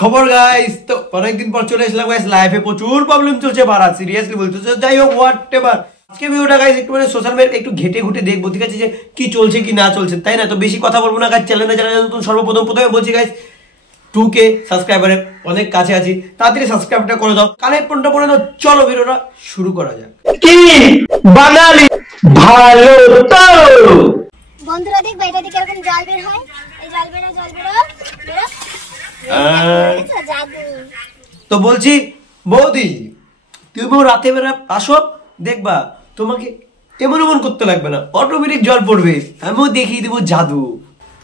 খবর গাইস? তো অনেকদিন পর চলে আসলাম গাইস লাইভে। প্রচুর প্রবলেম চলছে বাড়া, সিরিয়াসলি বলতেছে। যাই হোক, হোয়াটএভার, আজকে ভিডিওটা গাইস একটু মানে সোশ্যাল মিডিয়া একটু ঘেটে ঘুটে দেখবো, ঠিক আছে, যে কি চলছে কি না চলছে, তাই না? তো বেশি কথা বলবো না গাইস। চ্যানেলে যারা নতুন, প্রথমে বলছি গাইস 2K সাবস্ক্রাইবারের অনেক কাছে আছি, তাড়াতাড়ি সাবস্ক্রাইবটা করে দাও, কানে ফোনটা পরে দাও। চলো ভিডিওটা শুরু করা যাক। কি বাঙালি ভালো তো বন্ধুরা, দেখবে এটা দিকে এরকম জল বের হয়, এই জল বেরো জাদু। তো বলছি বৌদি, তুমিও রাতে বেলা আসো, দেখবা তোমাকে এমন এমন করতে লাগবে না, অটোমেটিক জল পড়বে, আমিও দেখিয়ে দিব জাদু।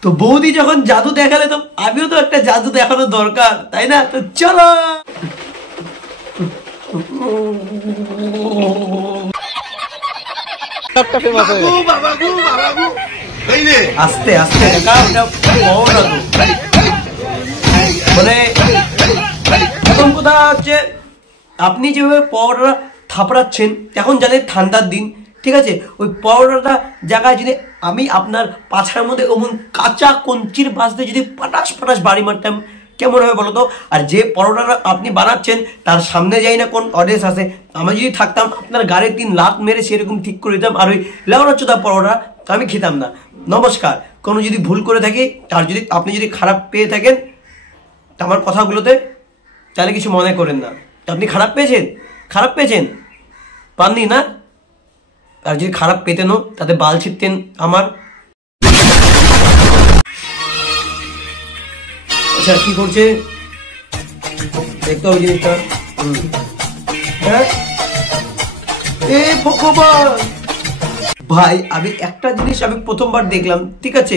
তো বৌদি যখন জাদু দেখালে, তো আমিও তো একটা জাদু দেখানো দরকার, তাই না? তো চলো। আস্তে আস্তে মানে প্রথম কথা হচ্ছে, আপনি যেভাবে পাউডার থাপড়াচ্ছেন, এখন জানেন ঠান্ডার দিন, ঠিক আছে, ওই পাউডারটা জায়গায় যদি আমি আপনার পাছার মধ্যে এমন কাঁচা কঞ্চির বাঁচতে যদি পাটাস পাটাস বাড়ি মারতাম, কেমন হবে বলো তো? আর যে পরোটাটা আপনি বানাচ্ছেন তার সামনে যাই না কোন অডিয়েন্স আছে, আমি যদি থাকতাম আপনার গাড়ি 3 লাখ মেরে সেরকম ঠিক করে দিতাম, আর ওই লেওড়াচোদা পরোটা আমি খেতাম না। নমস্কার, কোনো যদি ভুল করে থাকি, আর যদি আপনি যদি খারাপ পেয়ে থাকেন আমার কথাগুলোতে, তাহলে কিছু মনে করেন না। আপনি খারাপ পেয়েছেন পাননি না? আর যদি খারাপ পেতেনও, তাতে বাল ছিটতেন আমার। আচ্ছা, কি করছে দেখতে হবে জিনিসটা। ভাই, আমি একটা জিনিস আমি প্রথমবার দেখলাম, ঠিক আছে,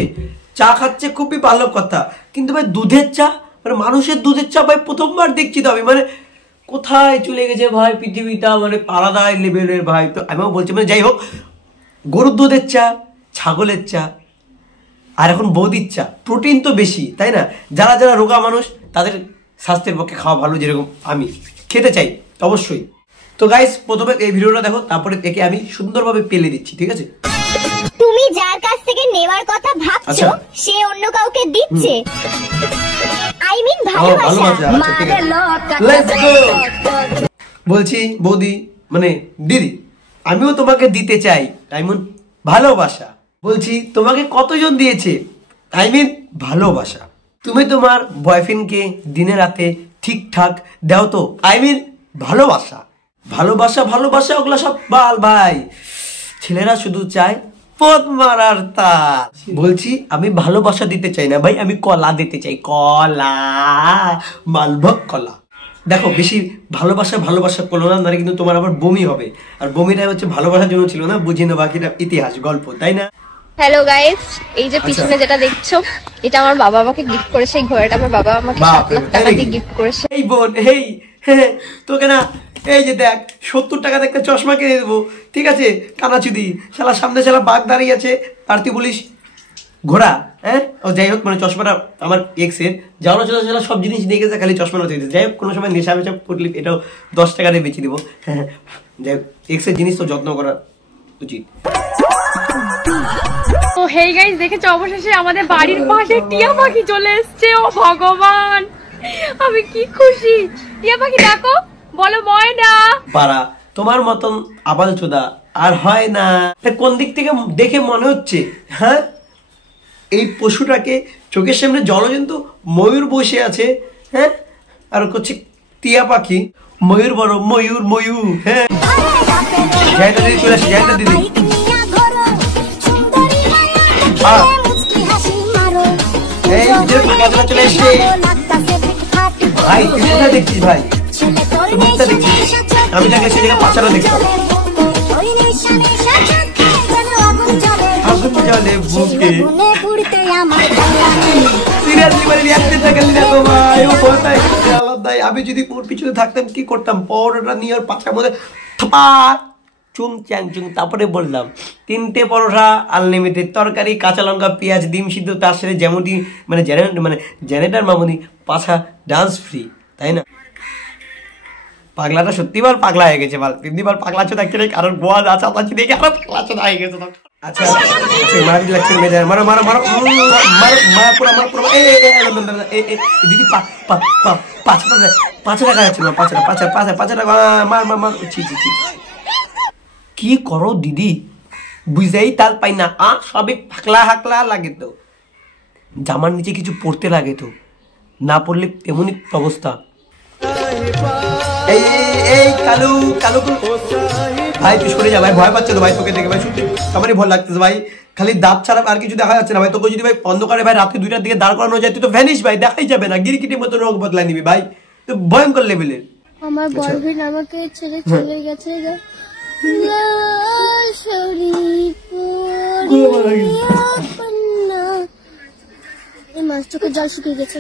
চা খাচ্ছে খুবই ভালো কথা, কিন্তু ভাই দুধের চা, মানে মানুষের দুধের চা ভাই প্রথমবার দেখছি। তো আমি মানে কোথায় চলে গেছে ভাই পৃথিবীটা, মানে আলাদা লেভেলের ভাই। তো আমিও বলছি, মানে যাই হোক, গরুর দুধের চা, ছাগলের চা, আর এখন বৌদির চা, প্রোটিন তো বেশি, তাই না? যারা যারা রোগা মানুষ তাদের স্বাস্থ্যের পক্ষে খাওয়া ভালো, যেরকম আমি খেতে চাই অবশ্যই। তো গাইস, প্রথমে এই ভিডিওটা দেখো, তারপরে একে আমি সুন্দরভাবে পেলে দিচ্ছি, ঠিক আছে? তুমি যার কাছ থেকে নেওয়ার কথা ভাবছো, সে অন্য কাউকে দিচ্ছে। আই মিন ভালোবাসা। বলছি বৌদি, মানে দিদি, আমিও তোমাকে দিতে চাই, আই মিন ভালোবাসা। বলছি তোমাকে কতজন দিয়েছে, আই মিন ভালোবাসা। তুমি তোমার বয়ফ্রেন্ডকে দিনে রাতে ঠিকঠাক দাও তো, আই মিন ভালোবাসা। ভালোবাসা ওগুলো সব বাল ভাই, ছেলেরা শুধু চায় পথ মারার তার। বলছি আমি ভালোবাসা দিতে চাই না ভাই, আমি কলা দিতে চাই, কলা, মালভোগ কলা। দেখো, বেশি ভালোবাসা করলো না, নাহলে কিন্তু তোমার আবার বমি হবে। আর বমিটা হচ্ছে ভালোবাসার জন্য ছিল না, বুঝিয়ে নেবো, বাকিটা ইতিহাস গল্প, তাই না? হ্যালো গাইস, এই যে পিছনে যেটা দেখছো, এটা আমার বাবা আমাকে গিফট করেছে। এই ঘোড়াটা আমার বাবা আমাকে 7 লাখ টাকা দিয়ে গিফট করেছে। এই বোন, এই তোকে না, এই যে দেখ, 70 টাকা একটা চশমা কিনে দেবো, ঠিক আছে? কানাচুদি শালা, সামনে শালা বাঘ দাঁড়িয়ে আছে, আর তুই বলিস ঘোড়া। হ্যাঁ, ও যাই হোক, মানে চশমাটা আমার এক্সের, যাওয়া চলা সব জিনিস নিয়ে গেছে, খালি চশমা নতুন। যাই হোক, কোনো সময় নেশা মেশা পড়লি এটাও 10 টাকা দিয়ে বেঁচে দিবো। হ্যাঁ, যাই হোক, এক্সের জিনিস তো যত্ন করা উচিত। তো হেই গাইস, দেখেছো অবশেষে আমাদের বাড়ির পাশে টিয়া পাখি চলে এসেছে। ও ভগবান, আমি কি খুশি। টিয়া পাখি ডাকো, বলো ময়না। পারা তোমার মতন আবাল চোদা আর হয় না। কোন দিক থেকে দেখে মনে হচ্ছে, হ্যাঁ, এই পশুটাকে চোখের সামনে জলজন্তু ময়ূর বসে আছে, হ্যাঁ, আর করছে টিয়া পাখি। ময়ূর বড়, ময়ূর। হ্যাঁ, দিদি চলে আসে, দিদি। চলে এসছে ভাই, তুই কোথায় দেখছিস ভাই? মুখটা দেখছিস? আমি তাকে সে জায়গায় পাচারও দেখতাম। আগুন জ্বলে বুকে। সিরিয়াসলি মানে রিঅ্যাক্টে থাকলি না তো ভাই, ও কোথায় গেছে আলাদাই। আমি যদি ওর পিছনে থাকতাম কি করতাম, পরোটা নিয়ে ওর পাচার মধ্যে থাপা চুং চ্যাং চুং। তারপরে বললাম 3টে পরোটা, আনলিমিটেড তরকারি, কাঁচা লঙ্কা, পেঁয়াজ, ডিম সিদ্ধ, তার সাথে যেমনটি মানে জেনেটার মামুনি পাছা ডান্স ফ্রি, তাই না? পাগলাটা সত্যি পাগলা হয়ে গেছে, 3 বার পাগলা চোদা, কারণ গোয়া আছে দেখে আরো পাগলা চোদা হয়ে গেছে। আচ্ছা আচ্ছা মারি লাগছে মেয়ে মারো মারো মারো মার পুরো মার পুরো দিদি পাঁচটা দেখা যাচ্ছে না পাঁচটা মার মার মার ছি ছি ছি কি করো দিদি বুঝেই তাল পাই না সবই ফাকলা হাকলা লাগে তো জামার নিচে কিছু পড়তে লাগে তো না পড়লে এমনই অবস্থা এই এই কালু কালু ভাই তুই সরে যা ভাই ভয় পাচ্ছে তো ভাই তোকে দেখে ভাই সত্যি আমারই ভয় লাগতেছে ভাই খালি দাঁত ছাড়া আর কিছু দেখা যাচ্ছে না ভাই তোকে যদি ভাই অন্ধকারে ভাই রাতে 2টার দিকে দাঁড় করানো যায় তুই তো ভ্যানিশ ভাই দেখাই যাবে না গিরগিটির মতো রোগ বদলাই নিবি ভাই তো ভয়ঙ্কর লেভেলের আমার বয়ফ্রেন্ড আমাকে ছেড়ে চলে গেছে এই মাছ চোখে জল শুকিয়ে গেছে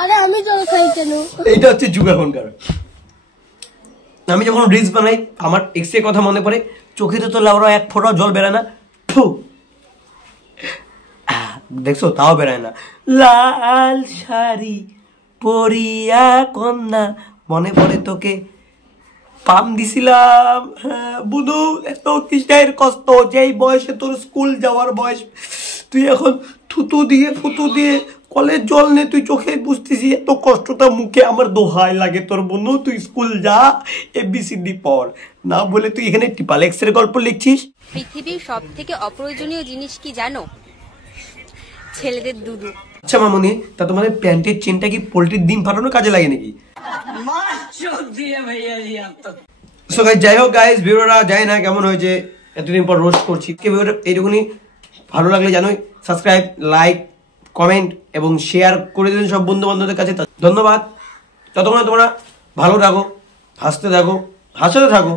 আরে আমি জল খাই কেন এইটা হচ্ছে যুগ এখনকার আমি যখন রিলস বানাই আমার এক্স এর কথা মনে পড়ে চোখে তো লাউরা এক ফোঁটা জল বেরায় না দেখছো তাও বেরায় না লাল শাড়ি পরিয়া কন্যা মনে পড়ে তোকে পাম দিছিলাম বুধু এত কিসের কষ্ট যেই বয়সে তোর স্কুল যাওয়ার বয়স তুই এখন থুতু দিয়ে ফুতু দিয়ে কলের জল নে তুই চোখে বুঝতেছি এত কষ্টটা মুখে আমার দোহাই লাগে তোর বন্ধু তুই স্কুল যা ABCD পড় না বলে তুই এখানে ট্রিপল এক্স এর গল্প লিখছিস পৃথিবীর সবথেকে অপ্রয়োজনীয় জিনিস কি জানো? ছেলেদের দুধু। আচ্ছা মামনি তা তোমাদের প্যান্টের চেনটা কি পোল্ট্রির ডিম ফাটানোর কাজে লাগে নাকি? সো গাইস যাই হোক গাইস ভিডিওটা যায় না কেমন হয়েছে এতদিন পর রোস্ট করছি ভিডিওটা এইটুকুনি ভালো লাগলে জানোই সাবস্ক্রাইব লাইক কমেন্ট এবং শেয়ার করে দিন সব বন্ধু বান্ধবদের কাছে ধন্যবাদ ততক্ষণ তোমরা ভালো থাকো হাসতে থাকো হাসাতে থাকো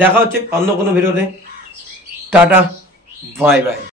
দেখা হচ্ছে অন্য কোনো ভিডিওতে টাটা বাই বাই